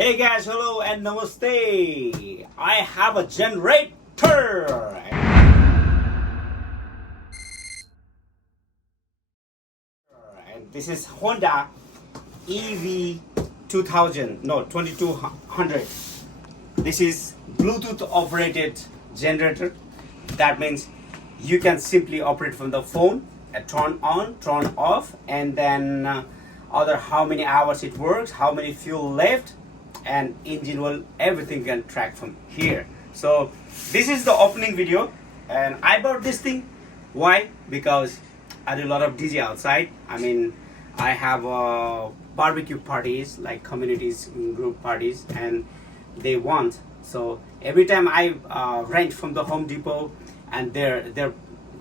Hey guys, hello and namaste. I have a generator. And this is Honda EV2000, no 2200. This is Bluetooth operated generator. That means you can simply operate from the phone, turn on, turn off, and then other how many hours it works, how many fuel left, and engine will everything can track from here. So this is the opening video, and I bought this thing. Why? Because I do a lot of DJ outside. I mean, I have barbecue parties, like communities group parties, and they want. So every time I rent from the Home Depot and their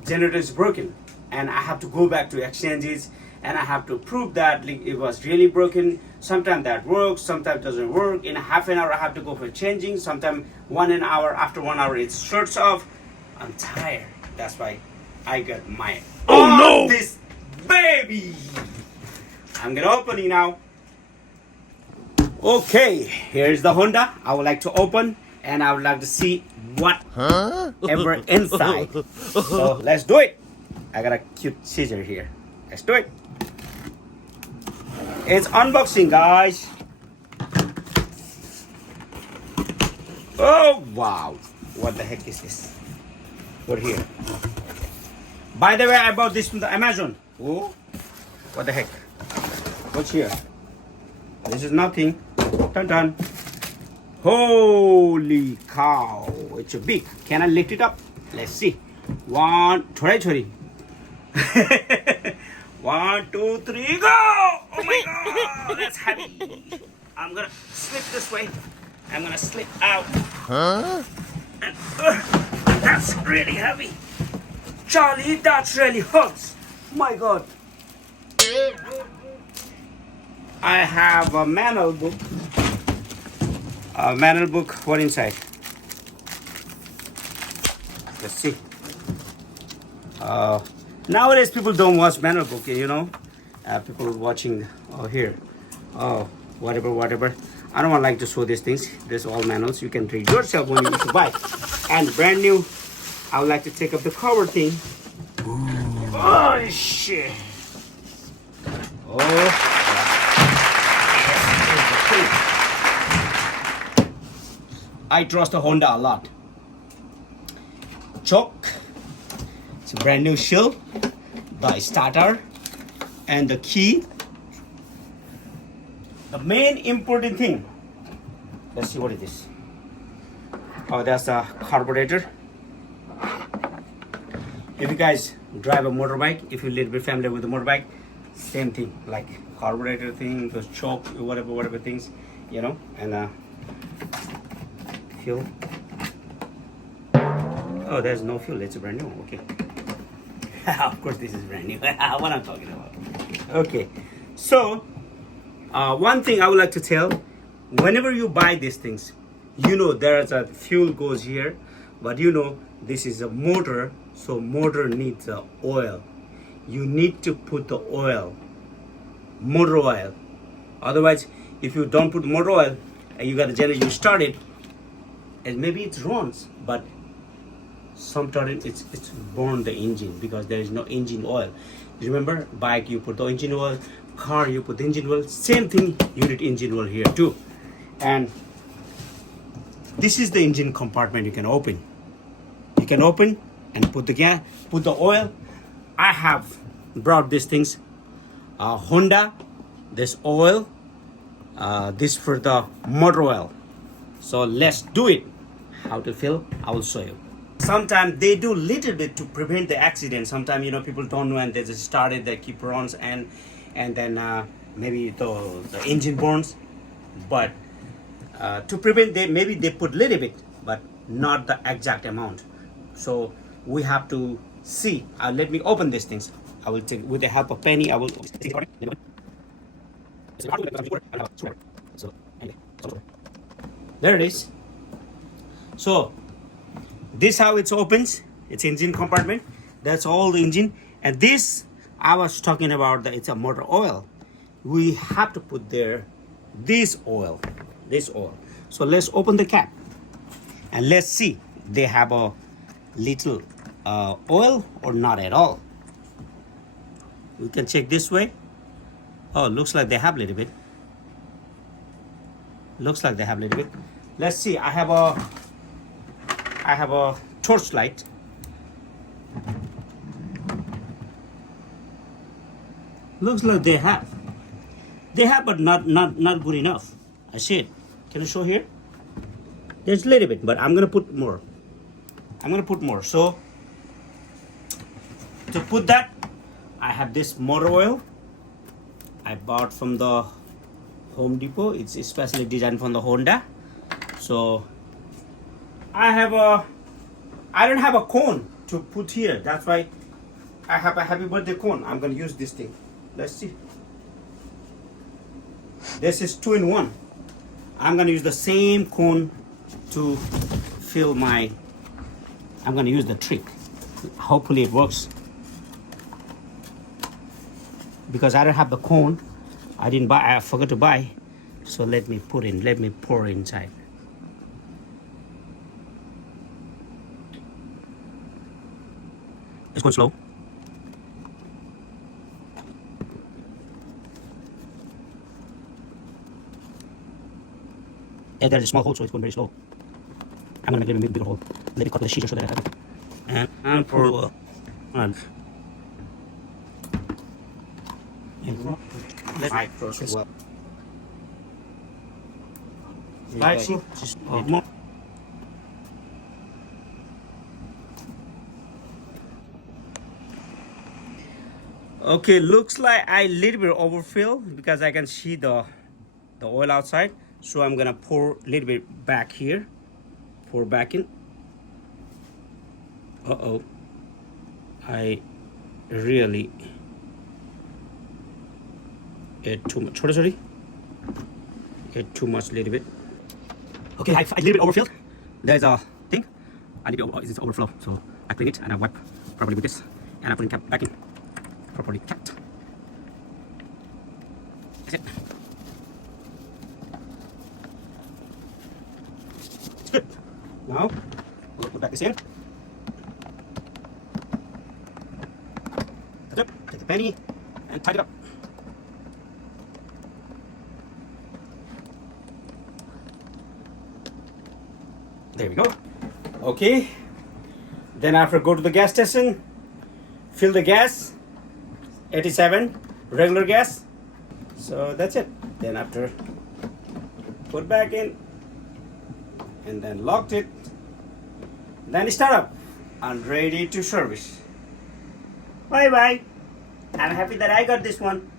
generator is broken, and I have to go back to exchanges and I have to prove that it was really broken. Sometimes that works, sometimes doesn't work. In a half an hour I have to go for changing. Sometimes after 1 hour it shuts off. I'm tired. That's why I got my this baby. I'm gonna open it now. Okay, here's the Honda. I would like to open and I would like to see what ever inside. So let's do it. I got a cute scissor here. Let's do it. It's unboxing, guys. Oh wow, what the heck is this? Put here. By the way, I bought this from the Amazon. Oh, what the heck? What's here? This is nothing. Dun dun. Holy cow! It's a big. Can I lift it up? Let's see. Thodi. 1, 2, 3, go! Oh my god, that's heavy. I'm gonna slip this way. I'm gonna slip out. And, that's really heavy. Charlie, that's really hurts. My god. I have a manual book. What inside? Let's see. Nowadays people don't watch manual book, you know. People watching here. Whatever. I don't want like to show these things. There's all manuals. You can read yourself when you buy. And brand new. I would like to take up the cover thing. Ooh. Oh shit. Oh. I trust the Honda a lot. Choke. It's a brand new shell, the starter, and the key. The main important thing. Let's see what it is. Oh, that's a carburetor. If you guys drive a motorbike, if you're a little bit familiar with the motorbike, same thing, like carburetor thing, the choke, whatever things, you know, and fuel. Oh, there's no fuel. It's brand new. Okay. Of course, this is brand new. What I'm talking about. Okay. So, one thing I would like to tell: whenever you buy these things, you know there's a fuel goes here, but you know this is a motor, so motor needs oil. You need to put the oil, motor oil. Otherwise, if you don't put motor oil and you got a generator, you start it, and maybe it runs, but sometimes it's burn the engine because there is no engine oil. Remember, bike you put the engine oil, car you put the engine oil. Same thing, you need engine oil here too. And this is the engine compartment. You can open and put the gas, put the oil. I have brought these things. Honda, this oil, this for the motor oil. So let's do it. How to fill, I will show you. Sometimes they do little bit to prevent the accident. Sometimes, you know, people don't know and they just started, they keep runs and then maybe the engine burns. But to prevent, maybe they put little bit, but not the exact amount. So we have to see. Let me open these things. I will take, with the help of Penny, I will. So there it is. So this how it opens. It's engine compartment. That's all the engine. And this I was talking about, it's a motor oil. We have to put there this oil. this oil. So let's open the cap and let's see they have a little oil or not at all. We can check this way. Oh, looks like they have a little bit. Looks like they have a little bit. Let's see. I have a torchlight. Looks like they have. They have, but not good enough. I see it. Can you show here? There's a little bit, but I'm gonna put more. I'm gonna put more. So to put that, I have this motor oil I bought from the Home Depot. It's especially designed from the Honda. So I don't have a cone to put here. That's why I have a happy birthday cone. I'm gonna use this thing. Let's see. This is 2-in-1. I'm gonna use the same cone to fill my. I'm gonna use the trick. Hopefully it works. Because I don't have the cone, I didn't buy. I forgot to buy. So let me pour inside. It's going slow. Yeah, there's a small hole, so it's going very slow. I'm gonna make a bigger hole. Let me cut the sheet so that I have it. And pour let's try first. More. Okay, looks like I little bit overfill because I can see the oil outside. So I'm gonna pour a little bit back here. Pour back in. Uh-oh. I really ate too much. Sorry. Ate too much, a little bit. Okay, I little bit overfilled. There's a thing. I need to it's overflow. So I clean it and I wipe properly with this. And I put it cap back in. Properly capped. That's it. It's good. Now we'll put back this in. That's it. Take the penny and tie it up. There we go. Okay. Then after go to the gas station, fill the gas, 87 regular gas. So that's it. Then after put back in and then locked it. Then start up and ready to service. Bye bye. I'm happy that I got this one.